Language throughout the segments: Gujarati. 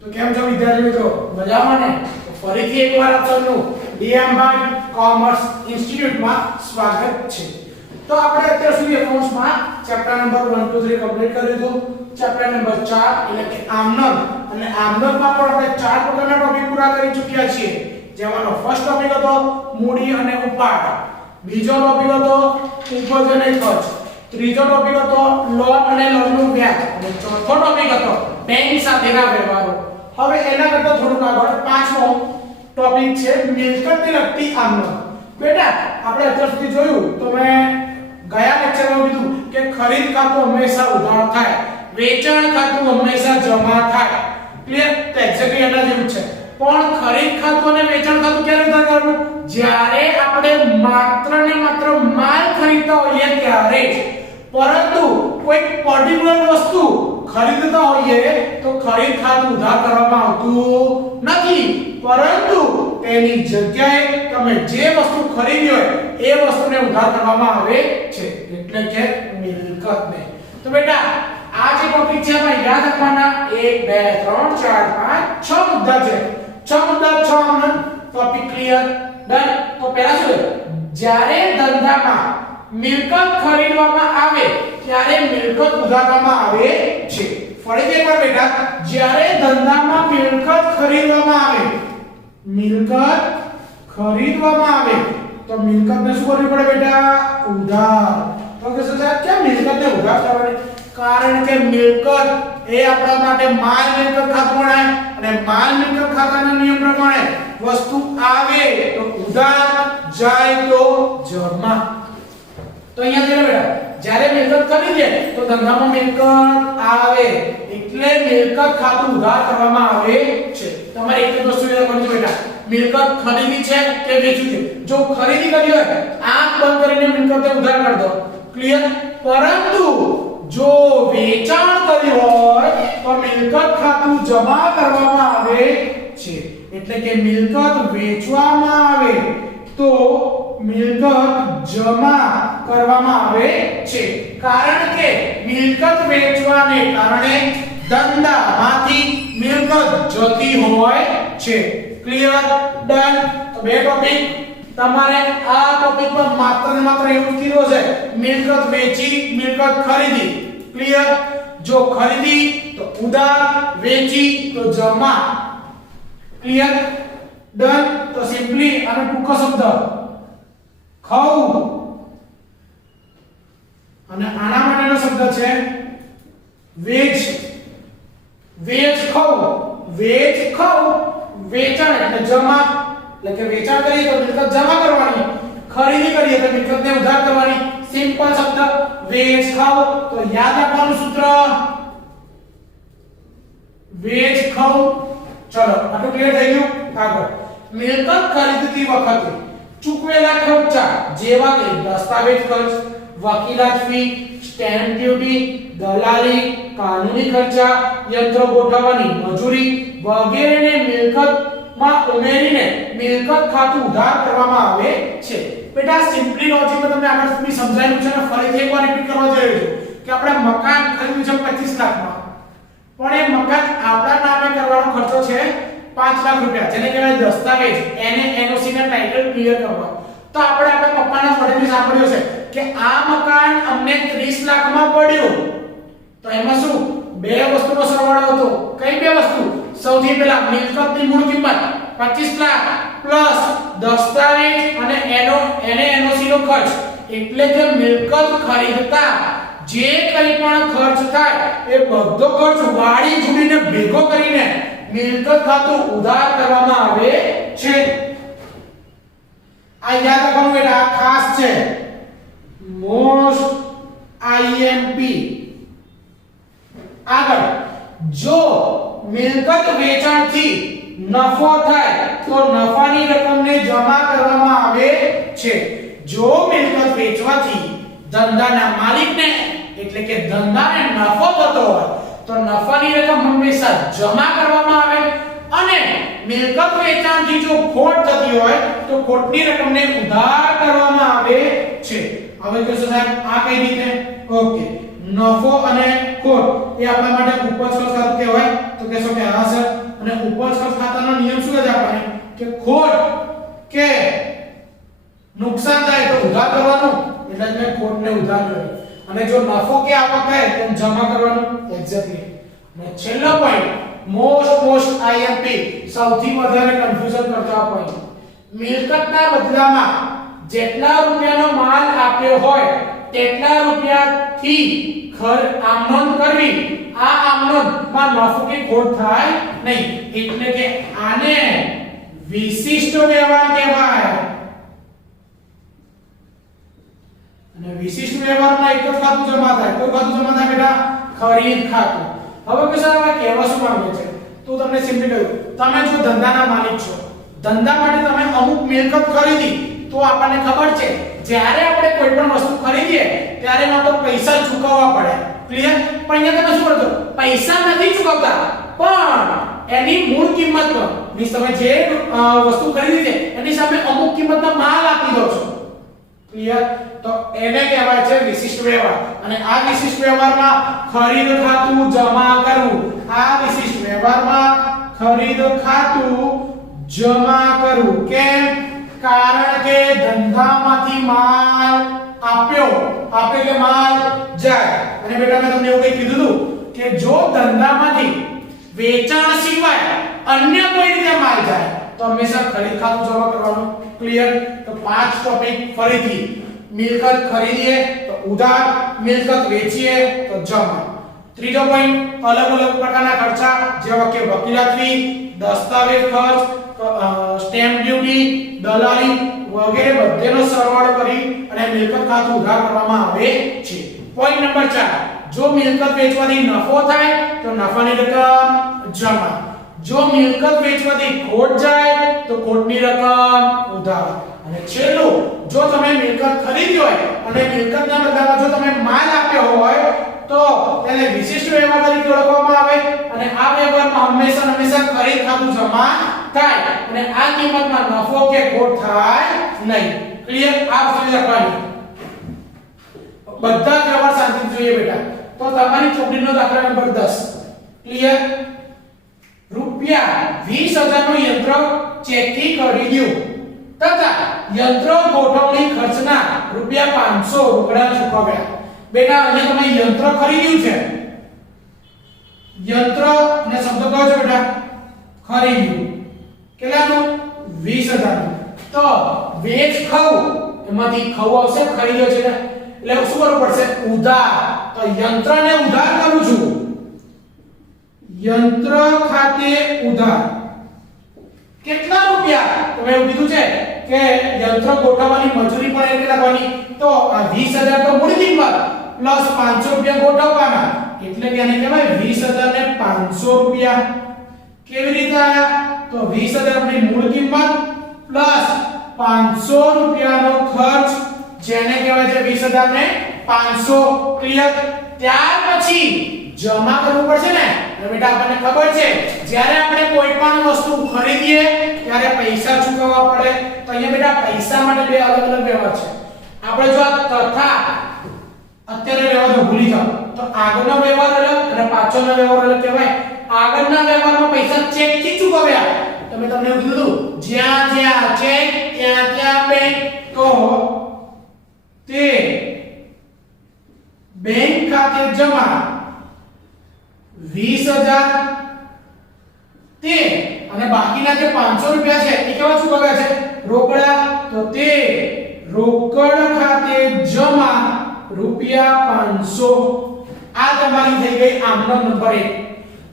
તો કેમ છો વિદ્યાર્થી મિત્રો, મજામાં ને? તો ફરીથી એકવાર આપ સૌનું ડીએમ બાય કોમર્સ ઇન્સ્ટિટ્યૂટમાં સ્વાગત છે. તો આપણે અત્યાર સુધી એકાઉન્ટ્સમાં ચેપ્ટર નંબર 1 2 3 કમ્પ્લીટ કર્યું હતું. ચેપ્ટર નંબર 4 એટલે કે આમનોન, અને આમનોનમાં પણ આપણે 4 પ્રકારના ટોપિક પૂરા કરી ચૂક્યા છીએ. જેમાંનો ફર્સ્ટ ટોપિક હતો મૂડી અને ઉપાડ, બીજો ટોપિક હતો ઉપજ અને ખર્ચ, ત્રીજો ટોપિક હતો લોન અને લોનનું વ્યાજ, અને ચોથો ટોપિક હતો બેંક સાથેના વ્યવહારો. હવે એના કરતા થોડુંક આગળ પાંચમો ટોપિક છે મિલકતને લગતી આમનોન. બેટા આપણે અત્યાર સુધી જોયું તો મેં ગયા લેક્ચરમાં કીધું કે ખરીદ ખાતું હંમેશા ઉધાર થાય, વેચાણ ખાતું હંમેશા જમા થાય. ક્લિયર? તો એક્ઝેક્ટલી એના જેવું છે. પણ ખરીદ ખાતું અને વેચાણ ખાતું ક્યારે ઉધાર કરવું? જ્યારે આપણે માત્ર ને માત્ર માલ ખરીદતા હોઈએ ત્યારે જ. પરંતુ કોઈ પર્ટિક્યુલર વસ્તુ ખરીદતા હોઈએ તો ખરીદ ખાતું ઉધાર કરવામાં આવતું નથી, પરંતુ તેની જગ્યાએ તમે જે વસ્તુ ખરીદી હોય એ વસ્તુને ઉધાર કરવામાં આવે છે, એટલે કે મિલકતને. તો બેટા આ જે ટોપિક છે એમાં યાદ રાખવાના 1 2 3 4 5 6 મુદ્દા છે. 6 મુદ્દા 6 આમનોન. Topic clear? ડન. તો પહેલા શું? જ્યારે ધંધામાં મિલકત ખરીદવામાં આવે ત્યારે મિલકત ઉધારવામાં આવે છે. ફરીથી એકવાર બેટા, જ્યારે ધંધામાં મિલકત ખરીદવામાં આવે, મિલકત ખરીદવામાં આવે તો મિલકતને શું કરવી પડે બેટા? ઉધાર. તો કે સાહેબ કેમ મિલકતને ઉધાર કરવાની? કારણ કે મિલકત એ આપણા માટે માલ મિલકત ખાતું ગણાય, અને માલ મિલકત ખાતાના નિયમ પ્રમાણે વસ્તુ આવે તો ઉધાર, જાય તો જમા. તો અહીંયા જોજો બેટા, જ્યારે મિલકત ખરીદીએ તો ધંધામાં મિલકત આવે એટલે મિલકત ખાતું ઉધાર કરવામાં આવે છે. તમારે એક જ વસ્તુ યાદ રાખવાની છે બેટા, મિલકત ખરીદી છે કે વેચી છે. જો ખરીદી કરી હોય આંખ બંધ કરીને મિલકતને ઉધાર કરી દો, ક્લિયર? પરંતુ જો વેચાણ કર્યું હોય તો મિલકત ખાતું જમા કરવામાં આવે છે. એટલે કે મિલકત વેચવામાં આવે તો મિલકત જમા કરવામાં આવે છે. કારણ કે મિલકત વેચવાને કારણે ધંધામાંથી મિલકત જતી હોય છે. ક્લિયર? ડન. તો બે ટોપિક તમારે આ ટોપિક પર માત્ર ને માત્ર એવું કીધું છે મિલકત વેચી, મિલકત ખરીદી. ક્લિયર? જો ખરીદી તો ઉધાર, વેચી તો જમા. ક્લિયર? ડન. તો સિમ્પલી અને ટૂંકો શબ્દ ખાવું, અને આના માટેનો શબ્દ છે વેચ. વેચ ખાવું, વેચ ખાવું, વેચાણ એટલે જમા, એટલે કે વેચાણ કરીએ તો મિલકત જમા કરવાની, ખરીદી કરીએ તો મિલકતને ઉધાર કરવાની. સિમ્પલ શબ્દ વેચ ખાવ. તો યાદ રાખવાનું સૂત્ર વેચ ખાવ. ચલો આટલું ક્લિયર થઈ ગયું? આગળ મિલકત ખરીદતી વખતે ચૂકવેલા ખર્ચા જેવા કે દસ્તાવેજ ખર્ચ, વકીલાત ફી, સ્ટેમ્પ ડ્યુટી, દલાલી, કાનૂની ખર્ચા, યંત્ર ગોઠવવાની મજૂરી વગેરેને મિલકતમાં ઉમેરીને મિલકત ખાતું ઉધાર કરવામાં આવે છે. બેટા સિમ્પલી લોજિકમાં તમને આગળ સુધી સમજાયેલું છે, અને ફરીથી એકવાર રિપીટ કરવા જઈ રહ્યો છું કે આપણે મકાન ખરીદ્યું છે 25 લાખમાં, પણ એ મકાન આપણા નામે કરવાનો ખર્ચો છે 5 લાખ રૂપિયા, જેને કહેવાય દસ્તાવેજ, એને એનઓસી ના ટાઇટલ ક્લિયર કરવા. તો આપણે આપણા પપ્પાના મોઢેથી સાંભળ્યું છે કે આ મકાન અમને 30 લાખમાં પડ્યું. તો એમાં શું બે વસ્તુનો સરવાળો હતો? કઈ બે વસ્તુ? સૌથી પહેલા મિલકતની મૂળ કિંમત 25 લાખ પ્લસ દસ્તાવેજ અને એને એનઓસી નો ખર્ચ. એટલે કે મિલકત ખરીદતા જે કંઈ પણ ખર્ચ થાય એ બધો ખર્ચ વાળી જોડીને ભેગો કરીને મિલકત ખાતું ઉધાર કરવામાં આવે છે. આ યાદ રાખવાનું બેટા, આ ખાસ છે, મોસ્ટ આઈએમપી. આગળ જો મિલકત વેચાણથી નફો થાય તો નફાની રકમને જમા કરવામાં આવે છે. જો મિલકત વેચવાથી ધંધાના માલિકને એટલે કે ધંધાને નફો થતો હોય તો નફાની રકમ હંમેશા જમા કરવામાં આવે, અને મિલકત વેચાણથી જો ખોટ થતી હોય તો ખોટની રકમને ઉધાર કરવામાં આવે છે. હવે કહેશો સાહેબ આ કઈ રીતે? ઓકે, નફો અને ખોટ એ આપણા માટે ઉપજ ખર્ચ ખાતું કહેવાય. તો કહેશો કે હા સર, અને ઉપજ ખર્ચ ખાતાનો નિયમ શું છે આપણને કે ખોટ કે નુકસાન થાય તો ઉધાર કરવાનું, એટલે જ મેં ખોટને ઉધાર કરી. અને જો નફો કે આવક થાય તો જમા કરવાનું એક્ઝેક્ટલી. અને છેલ્લો પોઈન્ટ મોસ્ટ આઈએમપી સૌથી વધારે કન્ફ્યુઝન કરતા પોઈન્ટ, મિલકતના બદલામાં જેટલા રૂપિયાનો માલ આપ્યો હોય તેટલા રૂપિયાથી આમનોંધ કરવી. આ આમનોંધમાં નફો કે ખોટ થાય નહીં, એટલે કે આને વિશિષ્ટ વ્યવહાર કહેવાય. અને વિશિષ્ટ વ્યવહારમાં એક જ ખાતું જમા થાય. કોઈ ખાતું જમા થાય બેટા? ખરીદ ખાતું. હવે કે સર આ કહેવા શું માંગે છે? તો તમને સિમ્પલી કહ્યું, તમે જો ધંધાના માલિક છો, ધંધા માટે તમે અમુક મિલકત ખરીદી, તો આપણને ખબર છે જ્યારે આપણે કોઈ પણ વસ્તુ ખરીદીએ ત્યારે એમાં તો પૈસા ચૂકવવા પડે. ક્લિયર? પણ અહીંયા તમે શું કરશો? પૈસા નથી ચૂકવતા, પણ એની મૂળ કિંમતનો મીન્સ તમે જે વસ્તુ ખરીદી છે એની સામે અમુક કિંમતનો માલ આપી દો છો. ક્લિયર? તો એને કહેવાય છે વિશિષ્ટ વ્યવહાર. અને આ વિશિષ્ટ વ્યવહારમાં ખરીદ ખાતું જમા કરવું. આ વિશિષ્ટ વ્યવહારમાં ખરીદ ખાતું જમા કરવું. કેમ? કારણ કે ધંધામાંથી માલ આપેલો માલ જાય. અને બેટા મેં તમને એવું કંઈ કીધું હતું કે જો ધંધામાંથી વેચાણ સિવાય અન્ય કોઈ રીતે માલ જાય તો હંમેશા ખરીદ ખાતું જમા કરવાનું. ક્લિયર? તો 5 ટોપિક ફરીથી. મિલકત ખરીદીએ તો ઉધાર, મિલકત વેચીએ તો જમા. ત્રીજો પોઈન્ટ અલગ અલગ પ્રકારના ખર્ચા જેવા કે વકીલાત ફી, દસ્તાવેજ ખર્ચ, સ્ટેમ્પ ડ્યુટી, દલાલી વગેરે બધેનો સરવાળો કરી અને મિલકત ખાતું ઉધાર કરવામાં આવે છે. પોઈન્ટ નંબર 4, જો મિલકત વેચવાથી નફો થાય તો નફાની રકમ જમા. જો મિલકત વેચવાથી ખોટ જાય તો ખોટની રકમ ઉધાર. અને છેલ્લું, જો તમે મિલકત ખરીદી હોય અને મિલકતના બદલામાં જો તમે માલ આપ્યો હોય તો તેને વિશિષ્ટ વ્યવહાર તરીકે ઓળખવામાં આવે. અને આ વ્યવહારમાં હંમેશા ખરીદ ખાતું જમા થાય અને આ કિંમતમાં નફો કે ખોટ થાય નહીં. ક્લિયર? આ વસ્તુ લખવાની. બધા જ વ્યવહાર શાંતિથી જોઈએ બેટા. તો તમારી ચોપડીનો દાખલા નંબર 10. ક્લિયર? રૂપિયા 20,000 નું યંત્ર ચેકથી ખરીદ્યું તથા યંત્ર ગોઠવણી ખર્ચના રૂપિયા 500 રોકડા ચૂકવ્યા. બેટા અહીંયા તમે યંત્ર ખરીદ્યું છે, યંત્ર ને શબ્દ કહો છો બેટા? ખરીદ્યું. કેટલાનું? 20,000 નું. તો વેચ ખવ એમાંથી ખવ આવશે, ખરીદ્યો છે એટલે શું કરવું પડશે? ઉધાર. તો યંત્રને ઉધાર કરું છું, યંત્ર ખાતે ઉધાર. કેટલા રૂપિયા? તો મેં કીધું છે કે યંત્ર ગોઠવવાની મજૂરી પણ એટલે લખવાની. તો આ 20,000 તો મૂળ કિંમત પ્લસ 500 રૂપિયા ગોઠવવાના, એટલે કે આને કહેવાય 20,000 ને 500 રૂપિયા. કેવી રીતે આયા? તો 20,000 આપણી મૂળ કિંમત પ્લસ 500 રૂપિયાનો ખર્ચ, જેને કહેવાય છે 20,000 ને 500. ક્લિયર? ત્યાર પછી જમા કરવું પડશે ને. બેટા આપણને ખબર છે જ્યારે આપણે કોઈ પણ વસ્તુ ખરીદીએ ત્યારે પૈસા ચૂકવવા પડે. તો અહીંયા બેટા પૈસા માટે બે અલગ અલગ વ્યવહાર છે. આપણે જો આ તથા અત્યારે વ્યવહાર ભૂલી જાવ તો આગળનો વ્યવહાર અલગ અને પાછળનો વ્યવહાર અલગ કહેવાય. આગળના વ્યવહારમાં પૈસા ચેક થી ચૂકવ્યા. તમે તમને એવું કીધું જ્યાં જ્યાં ચેક ત્યાં ત્યાં બેંક. તો તે બેંક ખાતે જમા 20,000 તે અને બાકીના જે 500 રૂપિયા છે એ કેવા ચૂકવ્યા છે? રોકડા. તો તે રોકડ ખાતે જમા રૂપિયા 500. આ તમારી થઈ ગઈ આમનો નંબર 1.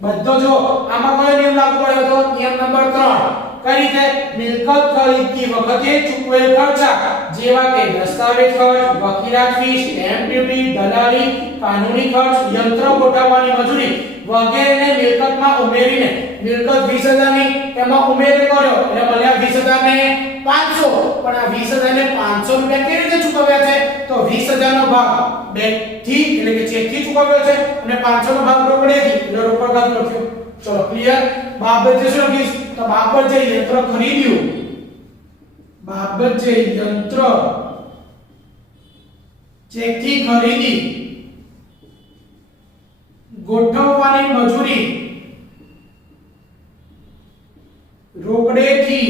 બધો જો આમાં કયો નિયમ લાગુ પડ્યો હતો? નિયમ નંબર 3. કઈ રીતે? મિલકત ખરીદતી વખતે ચૂકવેલ ખર્ચા જેવા કે દસ્તાવેજ ખર્ચ, વકીલાત ફી, સ્ટેમ્પ ડ્યુટી, દલાલી, કાનૂની ખર્ચ, યંત્ર ગોઠવવાની મજૂરી વગેરેને મિલકતમાં ઉમેરીને મિલકત 20,000 ની એમાં ઉમેરો કર્યો એટલે મળ્યા 20,000 ને 500. પણ આ 20,000 ને 500 રૂપિયા કેવી રીતે ચૂકવ્યા છે? તો 20,000 નો ભાગ બેંક થી એટલે કે ચેક થી ચૂકવ્યો છે અને 500 નો ભાગ રોકડેથી એટલે રોકડ ખાતું લખ્યો. ચલો ક્લિયર? બાબત જે શું લખીશ? તો બાબત જે યંત્ર ખરીદ્યું, બાબત જે યંત્ર ચેક થી ખરીદી ગોઠવવાની મજૂરી રોકડેથી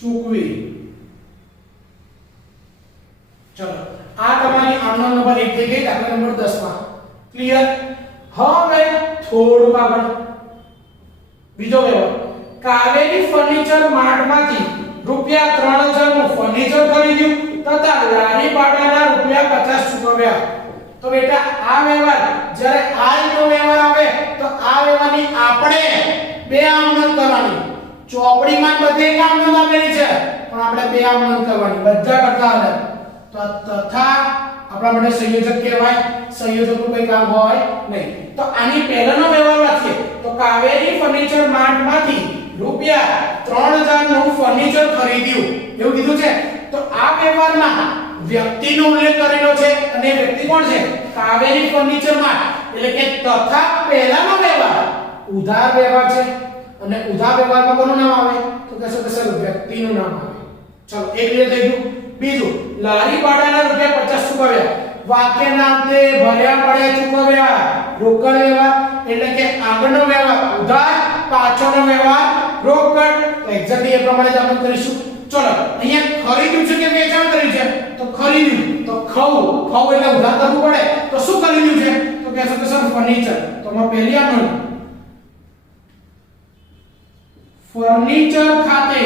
ચૂકવી. ચલો આ તમારી આમનો નંબર 1 થઈ ગઈ. દાખલા નંબર 10 માં ક્લિયર. હવે થોડું આગળ બીજો વ્યવહાર. કાવેરી ફર્નિચર માર્ટમાંથી રૂપિયા 3000 નું ફર્નિચર ખરીદ્યું તથા લારી ભાડાના રૂપિયા 50 ચૂકવ્યા. તો બેટા આ વ્યવહાર જ્યારે આ નો વ્યવહાર આવે તો આ વ્યવહારની આપણે બે આમનોંધ કરવાની. ચોપડીમાં બધે એક આમનોંધ આપેલી છે પણ આપણે બે આમનોંધ કરવાની બધા કરતા અલગ. તો તથા આપણા માટે સંયોજક કહેવાય. સંયોજકનું કોઈ કામ હોય નહીં. તો આની પહેલાનો વ્યવહાર વાંચીએ તો કાવેરી ફર્નિચર માર્ટમાંથી રૂપિયા 3000 નું ફર્નિચર ખરીદ્યું એવું કીધું છે. તો આ વ્યવહારમાં વ્યક્તિનો ઉલ્લેખ કરેલો છે અને વ્યક્તિ કોણ છે? Kaveri furniture Mart. એટલે કે તથા પહેલાનો વ્યવહાર ઉધાર વ્યવહાર છે અને ઉધાર વ્યવહારમાં કોનું નામ આવે? તો કહેશો કે સર વ્યક્તિનું નામ આવે. ચલો એક ક્લિયર થઈ ગયું. બીજું લારી ભાડાના રૂપિયા 50 ચૂકવ્યા. વાક્યના અંતે ભર્યા પડ્યા ચૂકવ્યા. રોકડ વ્યવહાર એટલે કે આગળનો વ્યવહાર ઉધાર, પાછળનો વ્યવહાર રોકડ. તો એક્ઝેક્ટલી એ પ્રમાણે જ આપણે કરીશું. ચલો અહીંયા ખરીદ્યું છે કે વેચાણ કર્યું છે? તો ખરીદ્યું. તો ખવ એટલે ઉધાર કરવું પડે. તો શું ખરીદ્યું છે? તો કહેશો કે સર ફર્નિચર. તો માં પહેલી આમનો ફર્નિચર ખાતે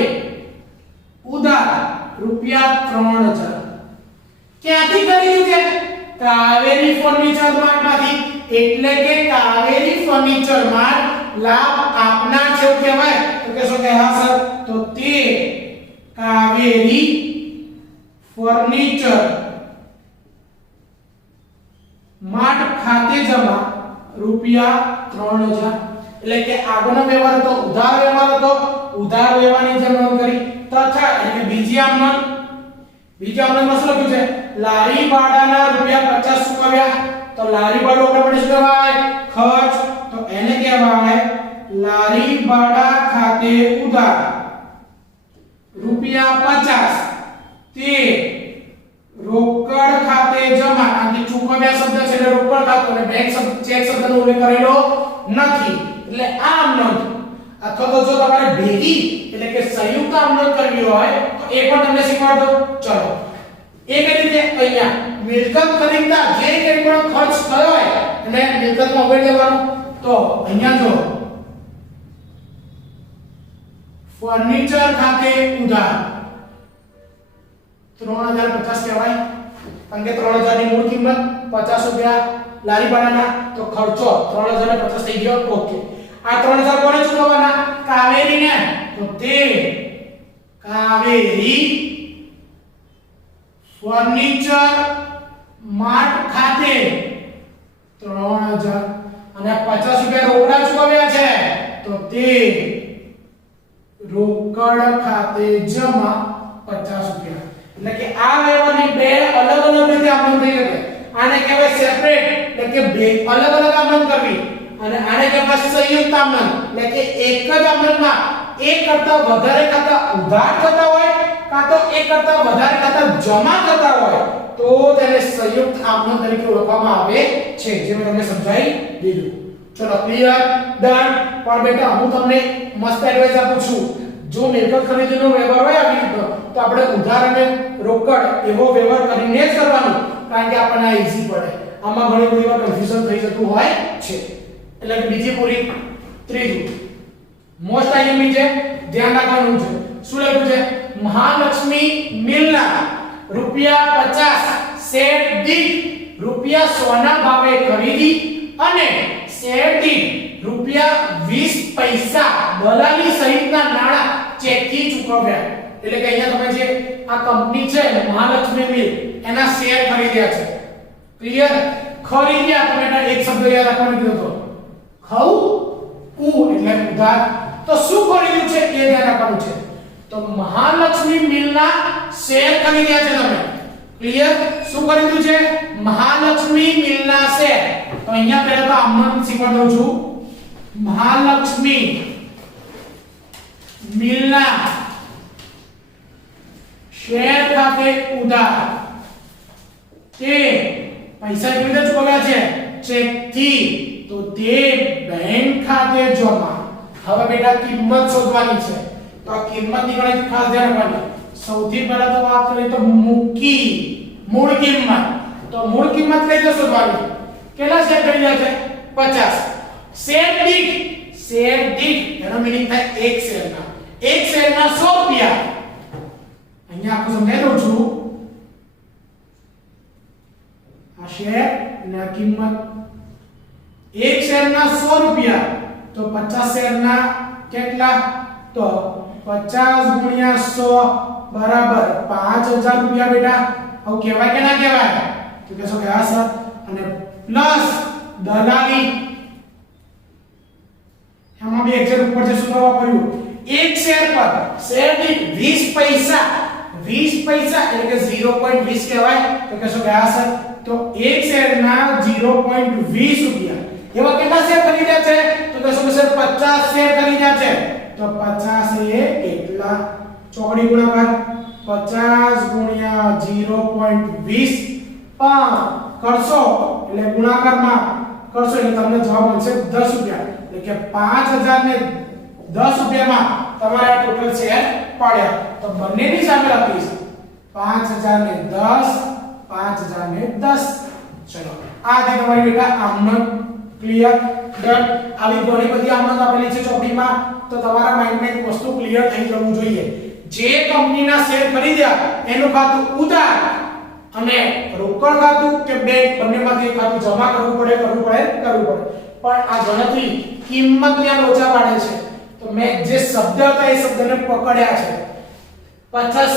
ઉધાર રૂપિયા 3000. ક્યાંથી ખરીદ્યું છે? કાવેરી ફર્નિચર માર્ટમાંથી. એટલે કે કાવેરી ફર્નિચર માર્ટ લાભ આપનાર છે એવું કહેવાય. તો કહેશો કે હા સર. તો તે કાવેરી ફર્નિચર માર્ટ ખાતે જમા રૂપિયા 3000. એટલે કે આગળનો વ્યવહાર હતો ઉધાર વ્યવહાર હતો. ઉધાર વ્યવહારની જેમ નોંધ કરી તથા એટલે બીજી આમનોંધ માં શું લખ્યું છે? લારી ભાડાના રૂપિયા 50 ચૂકવ્યા. તો લારી ભાડું આપણે શું કહેવાય? ખર્ચ. તો એને કહેવાય લારી ભાડા ખાતે ઉધાર રૂપિયા 50 તે રોકડ ખાતે જમા. આથી ચૂકવ્યા શબ્દ છે એટલે રોકડ ખાતું અને બેંક શબ્દ ચેક શબ્દનો ઉલ્લેખ કરેલો નથી. એટલે આ આમનોંધ અથવા તો જો તમારે ભેગી એટલે કે સંયુક્ત આમનોંધ કરવી હોય તો એ પણ તમને શીખવાડ દો. ચલો એક રીતે અહીંયા મિલકત ખરીદતા જે કંઈ પણ ખર્ચ થયો હોય અને મિલકતમાં ઉમેરી દેવાનો. તો અહીંયા જો ફર્નિચર ખાતે ઉધાર 3050 કહેવાય. કારણ કે 3000 ની મૂળ કિંમત 50 રૂપિયા લારી ભાડાના. તો ખર્ચો 3050 થઈ ગયો. ઓકે. આ 3000 કોને ચૂકવવાના? કાવેરીને. તો તે કાવેરી ફર્નિચર માર્ટ ખાતે 3000 અને 50 રૂપિયા રોકડા ચૂકવ્યા છે. તો તે રોકડ ખાતે જમા 50 રૂપિયા. એટલે કે આ વ્યવહારની બે અલગ અલગ રીતે આમનોંધ થઈ શકે. આને કહેવાય સેપરેટ એટલે કે બે અલગ અલગ આમનોંધ કરવી અને આને કહેવાય સંયુક્ત આમનોંધ. એટલે કે એક જ આમનોંધમાં એક કરતા વધારે ખાતા ઉધાર થતા હોય કાં તો એક કરતા વધારે ખાતા જમા થતા હોય તો તેને સંયુક્ત આમનોંધ તરીકે ઓળખવામાં આવે છે. જે મેં તમને સમજાવી દીધું. ચલો ક્લિયર ડન. પણ બેટા હું તમને મસ્ત એડવાઇસ આપું છું. જો મિલકત ખરીદીનો વ્યવહાર હોય આવી રીતનો તો આપણે ઉધાર અને રોકડ એવો વ્યવહાર કરીને જ કરવાનો. કારણ કે આપણને આ ઈઝી પડે. આમાં ઘણી બધી વાર કન્ફ્યુઝન થઈ જતું હોય છે. એટલે કે બીજી પૂરી. ત્રીજું મોસ્ટ આઈએમપી છે, ધ્યાન રાખવાનું છે. શું લખ્યું છે? મહાલક્ષ્મી મિલના રૂપિયા 50 શેર દીઠ રૂપિયા 100 ના ભાવે ખરીદી અને શેર દીઠ રૂપિયા 20 પૈસા દલાલી સહિતના નાણાં ચેકથી ચૂકવ્યા. એટલે કે અહીંયા તમે જે આ કંપની છે મહાલક્ષ્મી મિલ એના શેર ખરીદ્યા છે. ક્લિયર? ખરીદ્યા તો બેટા એક શબ્દ યાદ રાખવાનો કીધો તો ખઉ એટલે ઉધાર. તો શું ખરીદ્યું છે એ ધ્યાન રાખવાનું છે. તો મહાલક્ષ્મી મિલના શેર ખરીદ્યા છે તમે. ક્લિયર? શું ખરીદ્યું છે? મહાલક્ષ્મી મિલના શેર. તો અહીંયા પહેલા તો આમનોંધ શીખવા દઉં છું. મહાલક્ષ્મી મિલના શેર ખાતે ઉધાર તે પૈસા કેવી રીતે ચૂકવ્યા છે? ચેકથી. તો તે બેંક ખાતે જમા. હવે બેટા કિંમત શોધવાની છે તો આ કિંમતની ગણતરી ખાસ ધ્યાન રાખવાની સૌથી પહેલા તો વાત કરીએ તો મૂળ કિંમત તો મૂળ કિંમત કઈ રીતે શોધવાની કેટલા શેર ખરીદ્યા છે 50 શેર દીઠ એનો મીનિંગ થાય એક શેરના 100 રૂપિયા અહીંયા આખું સમજાવી દઉં છું આ શેર અને આ કિંમત એક શેરના 100 રૂપિયા તો 50 શેરના કેટલા તો 50 ગુણ્યા 100 બરાબર 5000 રૂપિયા બેટા હવે કહેવાય કે ના કહેવાય તો કહેશો કે હા સર અને પ્લસ દલાલી એમાં બી એક્ઝેક્ટ ઉપર જે સૂત્ર વાપર્યું એક શેર પર શેર દીઠ 20 પૈસા એટલે કે 0.20 કહેવાય તો કહેશો કે હા સર તો એક શેરના 0.20 રૂપિયા એવા કેટલા શેર ખરીદ્યા છે તો કહેશો કે સર 50 શેર ખરીદ્યા છે તો 50 એ કેટલા ચોકડી ગુણાકાર 50 ગુણ્યા 0.20 કરશો એટલે ગુણાકારમાં કરશો એટલે તમને જવાબ મળશે 10 રૂપિયા એટલે કે 5000 ને 10 રૂપિયામાં તમારે આ ટોટલ શેર પડ્યા તો બંનેની સામે લખીશ 5000 ને 10 ચલો આ જે તમારી બેટા આમનોટ ક્લિયર ડન આવી ઘણી બધી આમનોટ આપેલી છે ચોપડીમાં તો તમારા માઇન્ડમાં એક વસ્તુ ક્લિયર થઈ જવું જોઈએ જે કંપનીના શેર ખરીદ્યા એનું ખાતું ઉધાર અને રોકડ ખાતું કે બેંક બંનેમાંથી એક ખાતું જમા કરવું પડે પણ આ ગણતરી કિંમતના લોચા પાડે છે તો મેં જે શબ્દ હતા એ શબ્દને પકડ્યા છે 50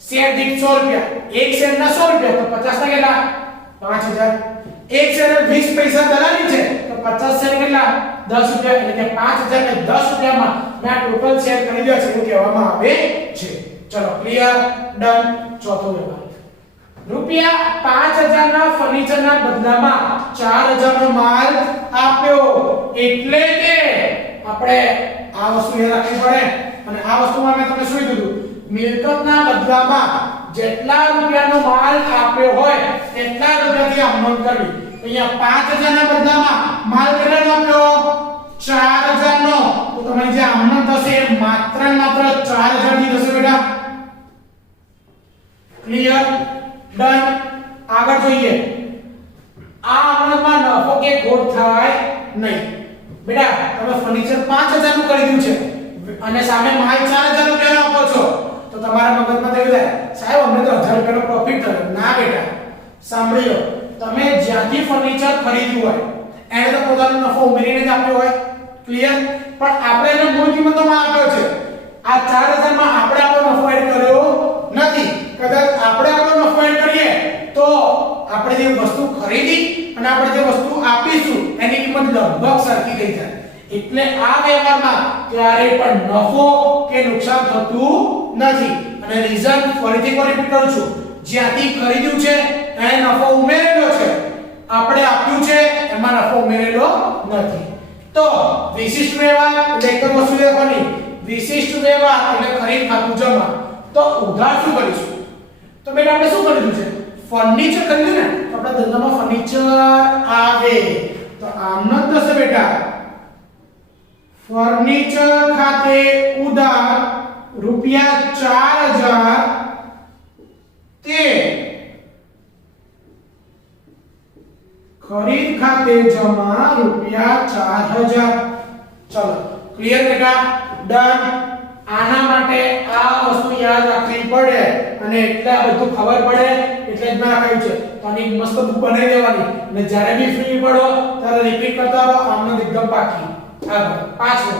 શેર દીઠ 100 રૂપિયા એક શેરના 100 રૂપિયા તો 50 ના કેટલા 5000 એક શેર 20 પૈસા દલાલી છે તો 50 શેર કેટલા 10 રૂપિયા એટલે કે 5000 ને 10 રૂપિયામાં મેં આ ટોટલ શેર ખરીદ્યા છે એવું કહેવામાં આવે છે ચલો ક્લિયર ડન ચોથો વ્યવહાર રૂપિયા 5000 ના ફર્નિચરના બદલામાં 4000 નો માલ આપ્યો એટલે કે આપણે આ વસ્તુ યાદ રાખવી પડે અને આ વસ્તુમાં મેં તમને શું કીધું મિલકતના બદલામાં જેટલા રૂપિયાનો માલ આપ્યો હોય એટલા રૂપિયાથી આમનોટ કરવી અહીંયા 5000 ના બદલામાં માલ કેટલાનો આપ્યો 4000 નો તો તમારી જે આમનોટ થશે માત્ર 4000 ની થશે બેટા ક્લિયર ડન આગળ જોઈએ આ આમનોટમાં નફો કે ખોટ થાય નહીં બેટા તમે ફર્નિચર 5000 નું ખરીદ્યું છે અને સામે માલ 4000 રૂપિયાનો આપો છો તો તમારા મગજમાં તો એવું થાય સાહેબ અમને તો 1000 રૂપિયાનો પ્રોફિટ થયો ના બેટા સાંભળી લો તમે જ્યાંથી ફર્નિચર ખરીદ્યું હોય એને તો પોતાનો નફો ઉમેરીને જ આપ્યો હોય ક્લિયર પણ આપણે એને મૂળ કિંમતમાં આપ્યો છે આ 4000 માં આપણે આપણો નફો એડ કર્યો નથી કદાચ આપણે આપણો નફો એડ કરીએ તો આપણે જે વસ્તુ ખરીદી અને આપણે જે વસ્તુ આપીશું એની કિંમત લગભગ સરખી થઈ જાય એટલે આ વ્યવહારમાં ક્યારેય પણ નફો કે નુકસાન થતું નથી અને રીઝન ફરીથી રિપીટ કરું છું જ્યાંથી ખરીદ્યું છે એને નફો ઉમેરેલો છે આપણે આપ્યું છે એમાં નફો ઉમેરેલો નથી તો વિશિષ્ટ વ્યવહાર એટલે એક વસ્તુ લેવાની વિશિષ્ટ વ્યવહાર એટલે ખરીદ ખાતું જમા તો ઉધાર શું કરીશું તો બેટા આપણે શું કરીશું છે ફર્નિચર ખરીદ્યું ને તો આપણા ધંધામાં ફર્નિચર આવે તો આમનો થશે બેટા ફર્નિચર ખાતે ઉધાર રૂપિયા 4000 તે ખરીદ ખાતે જમા રૂપિયા 4000 ચલો ક્લિયર બેટા ડન આના માટે આ વસ્તુ યાદ રાખવી પડે અને એટલે આ બધું ખબર પડે એટલે જ મેં કહ્યું છે તો આની મસ્ત બુક બનાવી દેવાની અને જ્યારે બી ફ્રી પડો ત્યારે રિપીટ કરતા રહો આમને એકદમ પાકી આગળ પાંચમો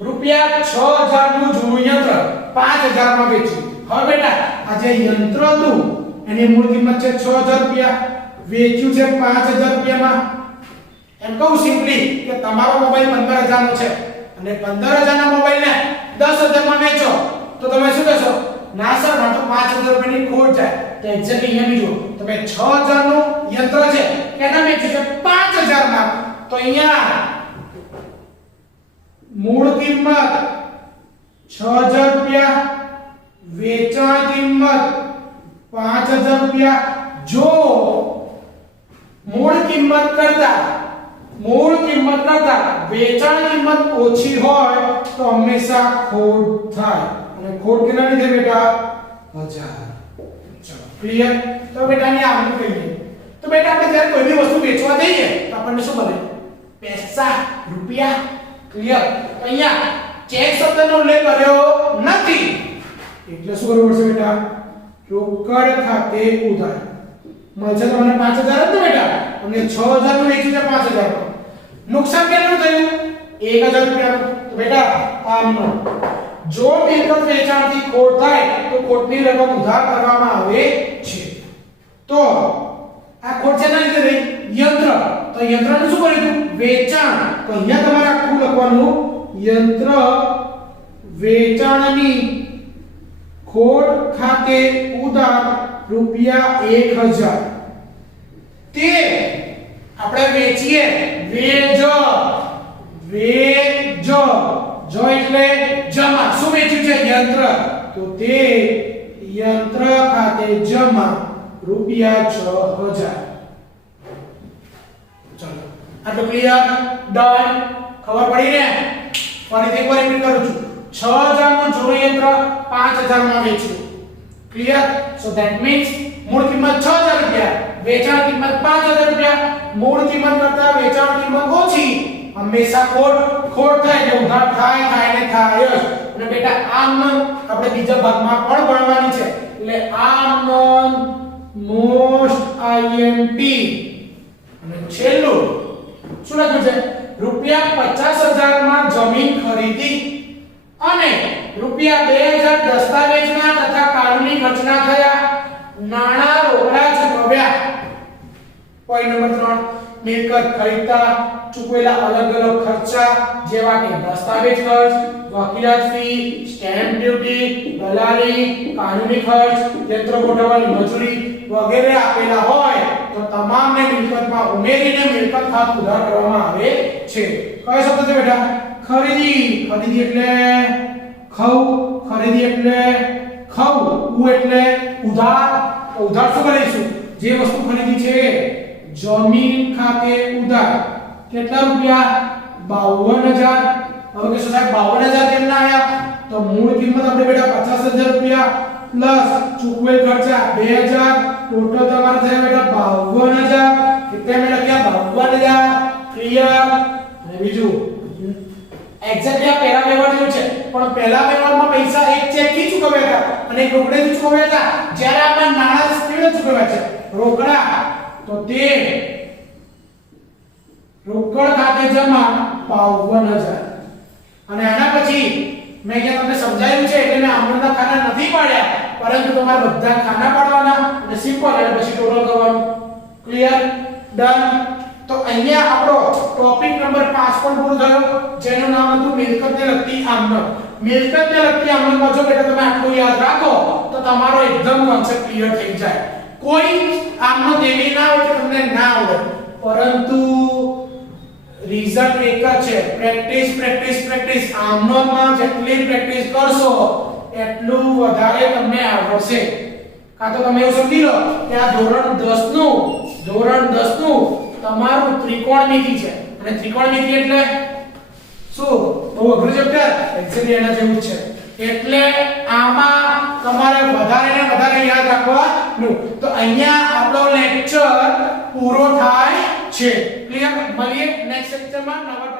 રૂપિયા 6000 નું જૂનું યંત્ર 5000 માં વેચ્યું હવે બેટા આ જે યંત્ર હતું એની મૂળ કિંમત છે 6000 રૂપિયા વેચ્યું છે 5000 રૂપિયામાં એમ કહું સિમ્પલી કે તમારો મોબાઈલ 15000 નો છે અને 15000 ના મોબાઈલને 10000 માં વેચો તો તમે શું કહેશો ના સર ના તો 5000 રૂપિયાની ખોટ જાય તો એક્ઝેક્ટલી અહીંયા બીજો તમે 6000 નું યંત્ર છે કેના વેચ્યું છે 5000 માં તો અહીંયા મૂળ કિંમત 6000 રૂપિયા વેચાણ કિંમત 5000 રૂપિયા જો મૂળ કિંમત કરતા વેચાણ કિંમત ઓછી હોય તો હંમેશા ખોટ થાય અને ખોટ કેટલા લીધે બેટા 1000. ચલો ક્લિયર. તો બેટા ને આપણે કહીએ તો બેટા આપણે જ્યારે કોઈ બી વસ્તુ વેચવા જઈએ તો આપણને શું મળે? પૈસા, રૂપિયા. ક્લિયર. અહીંયા ચેક શબ્દનો ઉલ્લેખ કર્યો નથી એટલે શું કરવું પડશે બેટા? રોકડ ખાતે ઉધાર. મળશે તમને 5000 જ ને બેટા, અને 6000 નું વેચ્યું છે 5000 નું. નુકસાન કેટલું થયું? 1000 રૂપિયાનું. તો બેટા આમ જો મિલકત વેચાણથી ખોટ થાય તો ખોટની રકમ ઉધાર કરવામાં આવે છે. તો આ ખોટ છે ના લીધે રહી? યંત્ર. તો યંત્રનું શું કર્યું? વેચાણ. તો અહીંયા તમારે આખું લખવાનું યંત્ર વેચાણની ખોટ ખાતે ઉધાર રૂપિયા 1000. તે આપણે વેચીએ વેજ. વેજ જો એટલે જમા. શું વેચ્યું છે? યંત્ર. તો તે યંત્ર ખાતે જમા રૂપિયા 6000. ચલો આટલું ક્લિયર? ડન. ખબર પડી ને? ફરીથી એકવાર રિપીટ કરું છું. 6000 નું જૂનું યંત્ર 5000 માં વેચ્યું. ક્લિયર? સો ધેટ મીન્સ મૂળ કિંમત 6000 રૂપિયા, વેચાણ કિંમત 5000 રૂપિયા. મૂળ કિંમત કરતા વેચાણ કિંમત ઓછી, હંમેશા ખોટ થાય એટલે ઉધાર થાય ને થાય જ. અને બેટા આમ આપણે બીજા ભાગમાં પણ ભણવાની છે એટલે આમ મોસ્ટ આઈએમપી. અને છેલ્લું શું લખ્યું છે? રૂપિયા 50000 માં જમીન ખરીદી અને રૂપિયા 2000 દસ્તાવેજના તથા કાનૂની ખર્ચના થયા. નાણાં રોકડા ચૂકવ્યા. પોઈન્ટ નંબર 3, મિલકત ખરીદતા ચૂકવેલા અલગ અલગ ખર્ચા જેવા કે દસ્તાવેજ ખર્ચ, વકીલાત ફી, સ્ટેમ્પ ડ્યુટી, દલાલી, કાનૂની ખર્ચ, યંત્ર ગોઠવવાની મજૂરી વગેરે આપેલા હોય તો તમામને મિલકતમાં ઉમેરીને મિલકત ખાતું ઉધાર કરવામાં આવે છે. કયો શબ્દ છે બેટા? ખરીદી. ખરીદી એટલે ખવ. ખરીદી એટલે ખવ. ઉ એટલે ઉધાર. ઉધાર શું કરીશું? જે વસ્તુ ખરીદી છે જમીન ખાતે ઉધાર. કેટલા રૂપિયા? 52000. હવે કે સાહેબ 52000 કેમ ના આયા? તો મૂળ કિંમત આપણે બેટા 50000 રૂપિયા પ્લસ ચૂકવેલ ખર્ચા 2000, ટોટલ તમારે થયા બેટા 52000. કેટલા મેં લખ્યા? 52000. ક્લિયર. અને બીજું એક્ઝેક્ટલી આ પહેલા વ્યવહાર જેવું છે, પણ પહેલા વ્યવહારમાં પૈસા એક ચેક થી ચૂકવ્યા હતા અને એક રોકડેથી ચૂકવ્યા હતા. જ્યારે આપણે નાણાં કેવી ચૂકવ્યા છે? રોકડા. તો તે રોકડ ખાતે જમા 52000. અને આના પછી મેં કે તમને સમજાવ્યું છે એટલે મેં આમના ખાના નથી પાડ્યા, પરંતુ તમારે બધા ખાના પાડવાના અને સિમ્પલ એટલે પછી ટોટલ કરવાનું. ક્લિયર? ડન. તો અહીંયા આપણો ટોપિક નંબર 5 પણ પૂરો થયો, જેનું નામ હતું મિલકતને લગતી આમનોંધ. મિલકતને લગતી આમનોંધમાં જો બેટા તમે આટલું યાદ રાખો તો તમારો એકદમ કોન્સેપ્ટ ક્લિયર થઈ જાય. કોઈ આમનોંધ એવી ના હોય કે તમને ના આવડે, પરંતુ રિઝલ્ટ એક જ છે, પ્રેક્ટિસ પ્રેક્ટિસ પ્રેક્ટિસ. આમનોંધમાં જેટલી પ્રેક્ટિસ કરશો એટલું વધારે તમને આવડશે. કાં તો તમે એવું સમજી લો કે આ ધોરણ 10 નું તમારું ત્રિકોણમિતિ છે, અને ત્રિકોણમિતિ એટલે શું? બહુ અઘરું ચેપ્ટર, એક્ઝેક્ટલી એના જેવું છે. એટલે આમાં તમારે વધારે ને વધારે યાદ રાખવાનું. તો અહીંયા આપણો લેક્ચર પૂરો થાય છે. ક્લિયર? મળીએ નેક્સ્ટ લેક્ચરમાં નવા